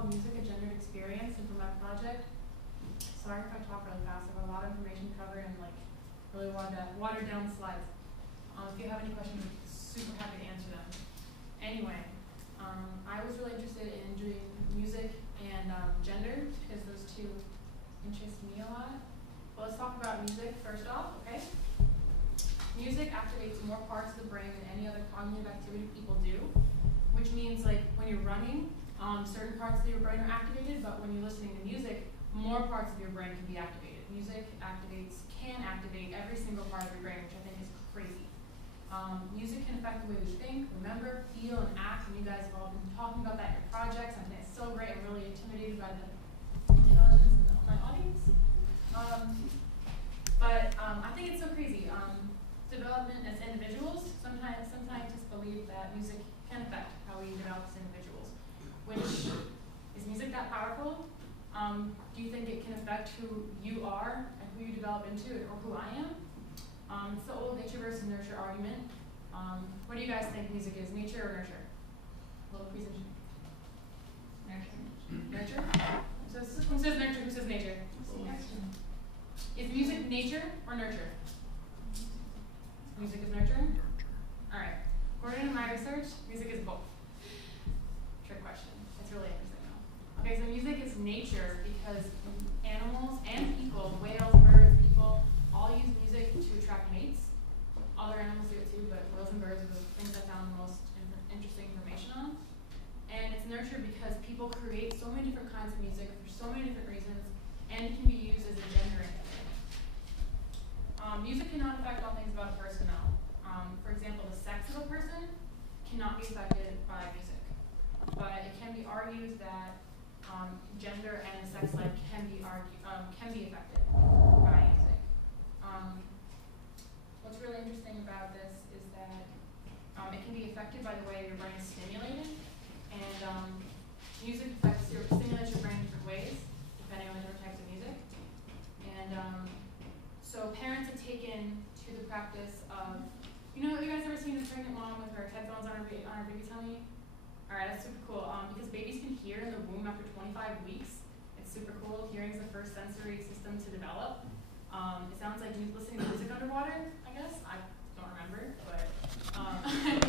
called Music, a Gendered Experience, and for my project, sorry if I talk really fast, I have a lot of information to cover and like really watered down slides. If you have any questions, I'm super happy to answer them. Anyway, I was really interested in doing music and gender because those two interest me a lot. But let's talk about music first off, okay? Music activates more parts of the brain than any other cognitive activity people do, which means like when you're running, certain parts of your brain are activated, but when you're listening to music, more parts of your brain can be activated. Music can activate every single part of your brain, which I think is crazy. Music can affect the way we think, remember, feel, and act, and you guys have all been talking about that in your projects. I think it's so great. I'm really intimidated by the intelligence in my audience. But I think it's so crazy. Development as individuals, some scientists believe that music can affect how we develop as individuals. Which, is music that powerful? Do you think it can affect who you are and who you develop into, or who I am? It's the old nature versus nurture argument. What do you guys think music is, nature or nurture? A little presentation. Nurture? Nurture? Who says nurture, who says nature? Is music nature or nurture? Music is nurturing? Alright. According to my research, music is both. Trick question. It's really interesting though. Okay, so music is nature because animals and people, whales, birds, people, all use music to attract mates. Other animals do it too, but whales and birds are the things I found the most interesting information on. And it's nurture because people create so many different kinds of music for so many different reasons, and it can be used as a gendering thing. Music cannot affect all things about a person though. For example, the sex of a person cannot be affected by music. But it can be argued that gender and sex life can be affected by music. What's really interesting about this is that it can be affected by the way your brain is stimulated, and music stimulates your brain in different ways, depending on the different types of music. And so parents have taken to the practice of, you guys ever seen a pregnant mom with her headphones on her baby tummy? Alright, that's super cool. Because babies can hear in the womb after 25 weeks. It's super cool. Hearing is the first sensory system to develop. It sounds like listening to music underwater, I guess. I don't remember, but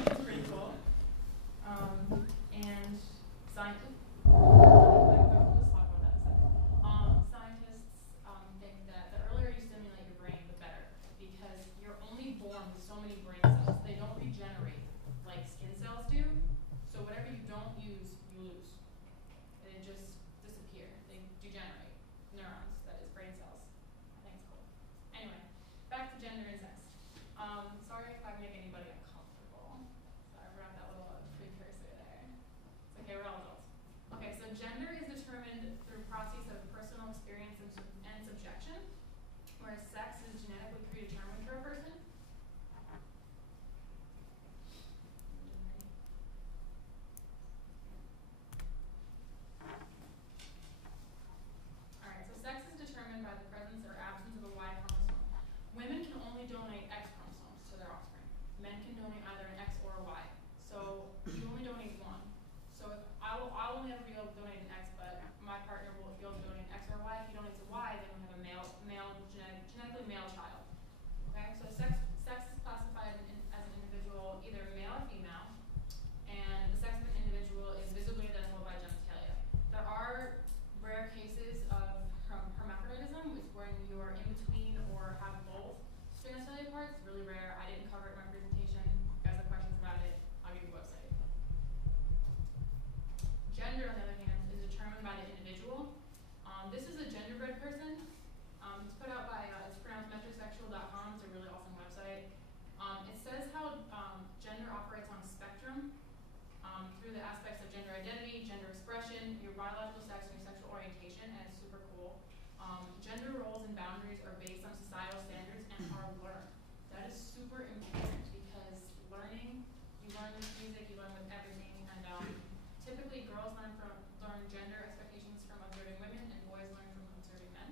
it's pretty cool. And scientists think that the earlier you stimulate your brain, the better, because you're only born with so many brain cells. They don't regenerate like skin cells do. So whatever you don't use, you lose. And it just disappear. They degenerate. Neurons, that is brain cells. I think it's cool. Anyway, back to gender and sex. Sorry if I make anybody uncomfortable. Sorry about that little precursor there. It's okay, we're all adults. Okay, so gender is determined through a process of personal experience and subjection, whereas sex is genetically predetermined for a person. Alright, so sex is determined by the presence or absence of a Y chromosome. Women can only donate X chromosomes to their offspring. Men can donate either an X or a Y. So you only donate one. So if I'll only ever be able to donate an X, but my partner will be able to donate an X or a Y. If he donates a Y, then we have a genetically male child. Okay, so sex is classified as an individual, either male or female, and the sex of an individual is visibly identifiable by genitalia. There are rare cases of hermaphroditism, which is when you are in between or have both genitalia parts. It's really rare. I didn't cover it in my presentation. If you guys have questions about it, I'll give you the website. Gender, on the other hand, is determined by the individual. This is a genderbread person. It's put out by, it's pronounced metrosexual.com. It's a really awesome website. It says how gender operates on a spectrum through the aspects of gender identity, gender expression, your biological sex, and your sexual orientation, and it's super cool. Gender roles and boundaries are based on societal standards and are learned. That is super important because learning, you learn with music, you learn with everything, and typically girls learn gender expectations from observing women, and boys learn from observing men.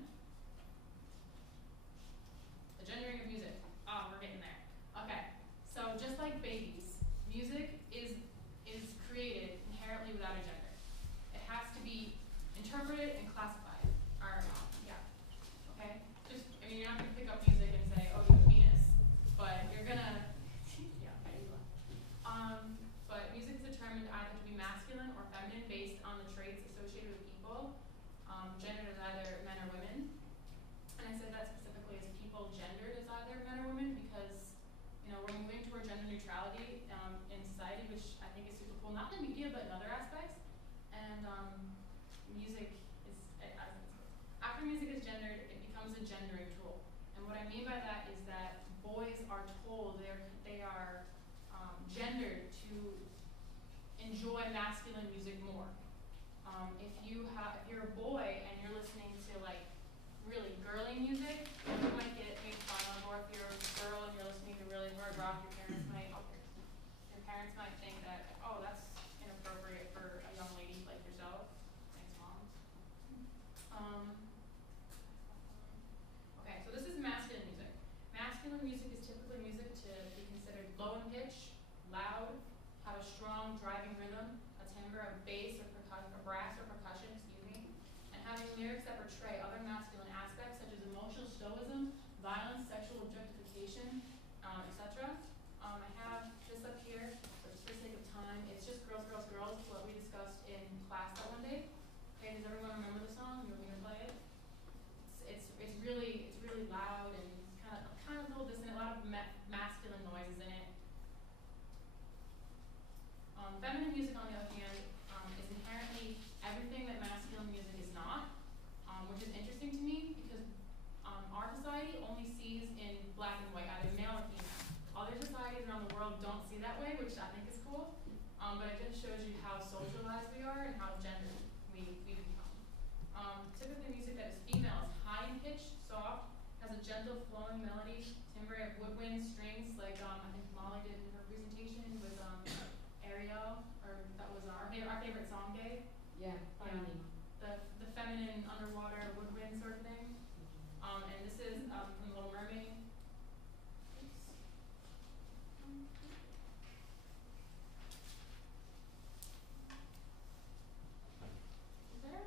The gendering of music. We're getting there. Okay, so just like babies, music is created inherently without a gender. It has to be masculine or feminine based on the traits associated with people, gendered as either men or women. And I said that specifically as people gendered as either men or women because, you know, we're moving toward gender neutrality in society, which I think is super cool, not in the media, but in other aspects. And music is, after music is gendered, it becomes a gendering tool. And what I mean by that is that boys are told they are gendered to enjoy masculine music more. If you're a boy and you're listening to like really girly music, you might get made fun of, or if you're a girl and you're listening to really hard rock, your parents might think that, oh, that's inappropriate for a young lady like yourself. Thanks, Mom. Okay, so this is masculine music. Masculine music is typically music to be considered low in pitch, loud, have a strong driving rhythm, a timbre of bass or brass or percussion, and having lyrics that portray other masculine aspects such as emotional stoicism, violence, sexual objectification, etc. I have this up here, but just for the sake of time, it's just Girls, Girls, Girls, what we discussed in class that one day. Okay, does everyone remember the song? You want me to play it? It's really loud and kind of a little dissonant, a lot of masculine noises in it. Feminine music, on the other hand, is inherently everything that masculine music is not, which is interesting to me because our society only sees in black and white, either male or female. Other societies around the world don't see that way, which I think is cool, but it just shows you how socialized we are and how gendered we become. Typically music that is female is high in pitch, soft, has a gentle flowing melody, timbre of woodwind, strings, like I think Molly did in her presentation with Ariel, or that was our favorite song day. Yeah, the feminine underwater woodwind sort of thing. And this is from Little Mermaid. Oops. Is there?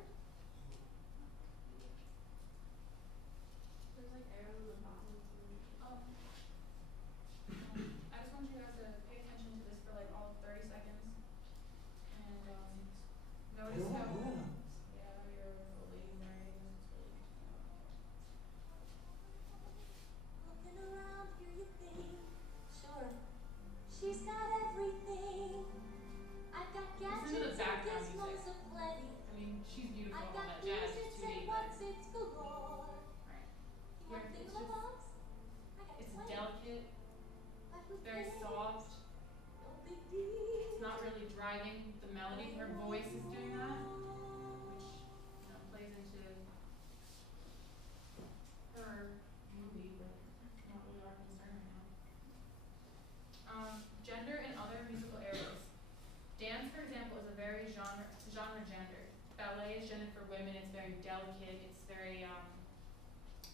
There's like arrows at the bottom. Oh. I just want you guys to pay attention to this for like all 30 seconds. And notice how, yeah, you're fully right. Looking around, here you think, sure, she's got everything. I've got Listen to the gadgets and background gizmos music. aplenty. I mean, she's beautiful I've on got that jazz. gadgets It's and 2D, what's but it's galore. right. You Here, want it's just, thingamabobs? I got it's 20. delicate, I would very think, soft. no big deal. It's not really driving the melody. Her voice is doing that, which plays into her movie, but not really our concern right now. Gender in other musical areas. Dance, for example, is a very genre gendered. Ballet is gendered for women. It's very delicate. It's very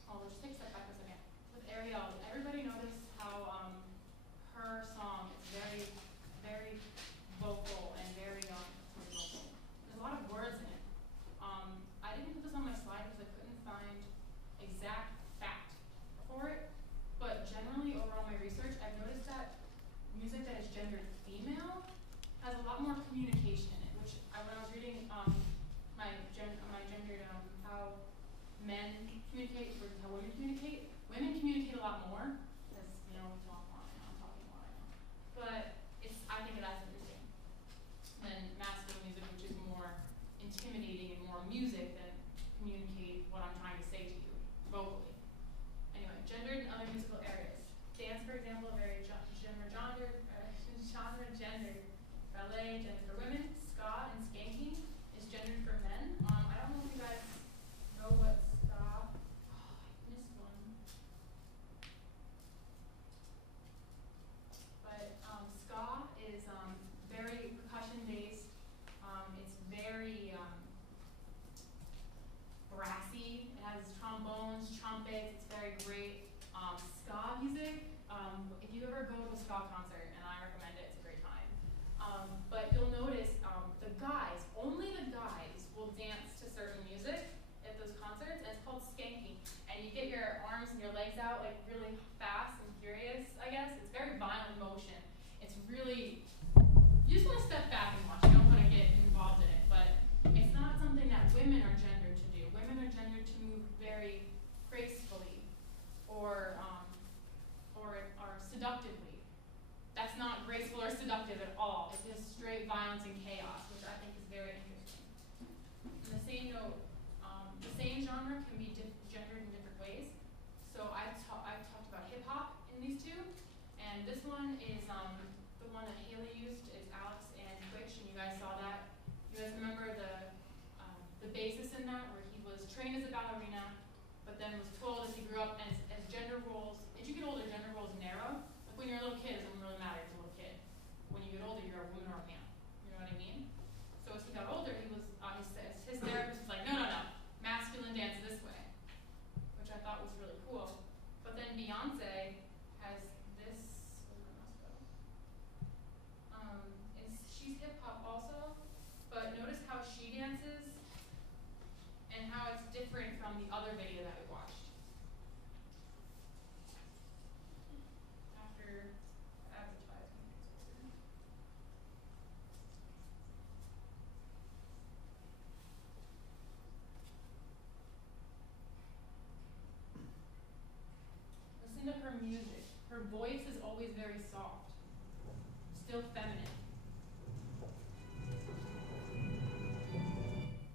we'll just take a step back for a second. With Ariel, everybody notice how her song is very, very vocal and very vocal. There's a lot of words in it. I didn't put this on my slide because I couldn't find exact fact for it, but generally overall my research, I've noticed that music that is gendered female has a lot more communication in it, which when I was reading my gendered how men communicate versus how women communicate a lot more, because we talk more, I'm talking more right now. But I think that's interesting. one is the one that Haley used. It's Alex and Twitch, and you guys saw that. You guys remember the basis in that, where he was trained as a ballerina, but then was told as he grew up, as gender roles, as you get older, gender roles narrow. Like when you're a little kid, it doesn't really matter as a little kid. When you get older, you're a woman or a man. You know what I mean? So as he got older, he was his therapist was like, no, masculine dance this way, which I thought was really cool. But then Beyonce has this. Where did my mouse go? She's hip hop also, but notice how she dances and how it's different from the other video that we watched. After advertising. Listen to her music. Her voice is always very soft, still feminine.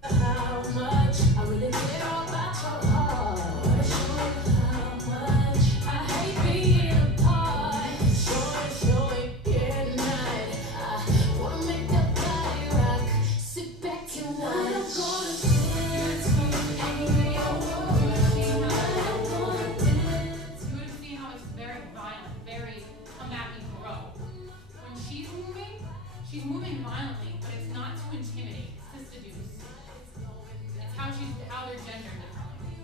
How much I really care about your heart. Show it how much I hate being apart. Show it, good night. I wanna make that body rock. Sit back and watch. I'm gonna dance with angry You would have seen how it's very violent, very come at me, bro. When she's moving violently, but it's not to intimidate, it's to seduce. It's how they're gender differently.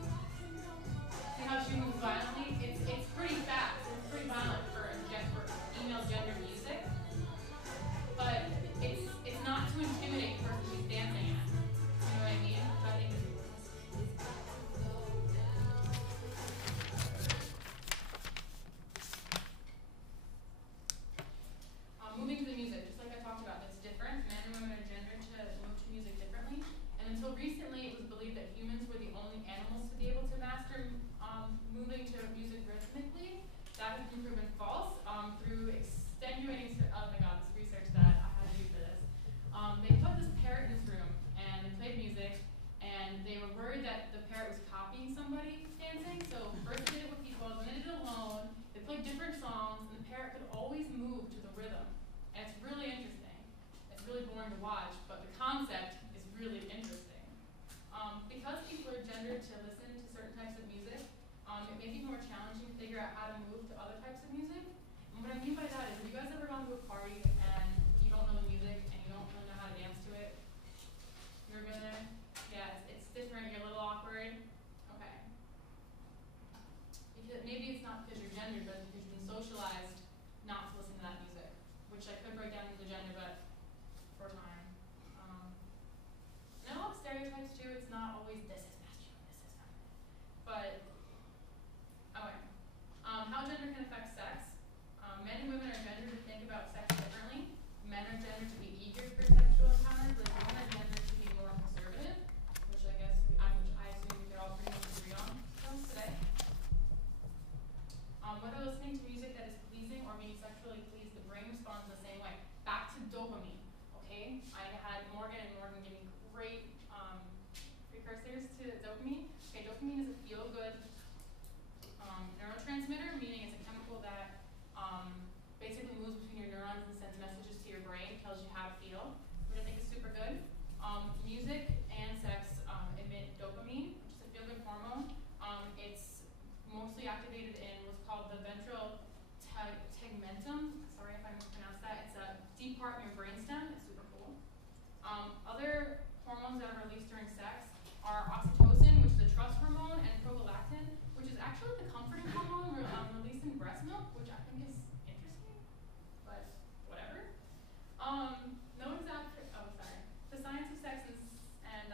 See how she moves violently? It's pretty fast. It's pretty violent for female gender music. But it's not to intimidate the person she's dancing at. You know what I mean? So I think moving to the music, just like I talked about, it's different. Men and women are gendered to move to music differently. And until recently, it was believed that humans were the only animals to be able to master moving to music rhythmically. That has been proven false through extenuating, oh my god, this research that I had to do for this. They put this parrot in this room, and they played music, and they were worried that the parrot was copying somebody dancing. So first they did it with people, then they did it alone. They played different songs, and the parrot could always move to the rhythm. And it's really interesting. It's really boring to watch, but the concept is really interesting. Because people are gendered to listen to certain types of music, it may be more challenging to figure out how to move to other types of music. And what I mean by that is, have you guys ever gone to a party and you don't know the music and you don't really know how to dance to it? You ever been there? Yeah, it's different, you're a little awkward. Okay. Because maybe it's not because you're gendered, but because you've been socialized not to listen to that music, which I could break down into gender, but for time. And I love stereotypes too. It's not always this is masculine, this is feminine. But okay. How gender can affect sex. Men and women are gendered to think about sex differently. Men are gendered to be eager for sexual encounters, but women are gendered to be more conservative, which I assume we could all pretty much agree on today. Whether listening to music that is pleasing or being sexually pleased, the brain responds the same way. Back to dopamine, okay? I had Morgan give me great precursors to dopamine. Okay, dopamine is a feel-good neurotransmitter, meaning it's a chemical that basically moves between your neurons and sends messages to your brain, tells you how to feel, which I think is super good. Music and sex emit dopamine, which is a feel-good hormone. It's mostly activated in what's called the ventral tegmentum. Sorry if I mispronounced that. It's a deep part in your brainstem. It's super cool. Other hormones that are released during sex are oxytocin, which is a trust hormone, and prolactin, which is actually the comforting hormone released in breast milk, which I think is interesting, but whatever. The science of sex and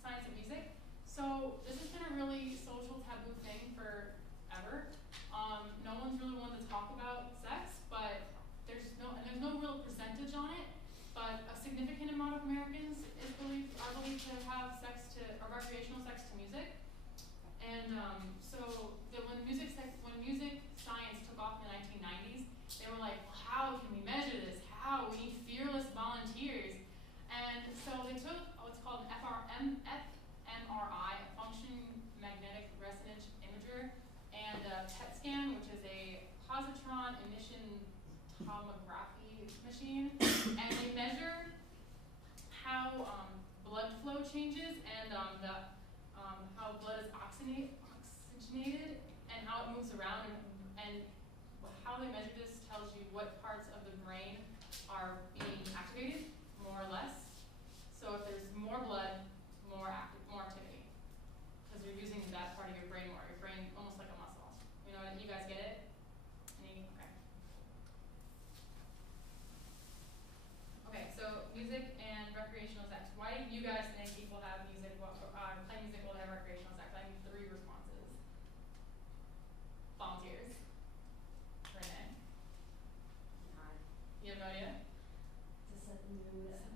science of music. So this has been a really social taboo thing forever. No one's really wanted to talk about sex, but there's no real percentage on it. But a significant amount of Americans are believed to have recreational sex to music. And when music science took off in the 1990s, they were like, well, how can we measure this? How? We need fearless volunteers. And so they took what's called an fMRI, a function magnetic resonance imager, and a PET scan, which is a positron emission around, and how they measure this tells you what parts of the brain are being activated, more or less. So if there's more blood, more activity, because you're using that part of your brain more. Your brain almost like a muscle. You know, you guys get it? Okay. Okay, so music and recreational sex. Why do you guys think people have music, play music while they have recreational sex? I need 3 responses. Volunteers. Renee. You have no idea? To set the mood.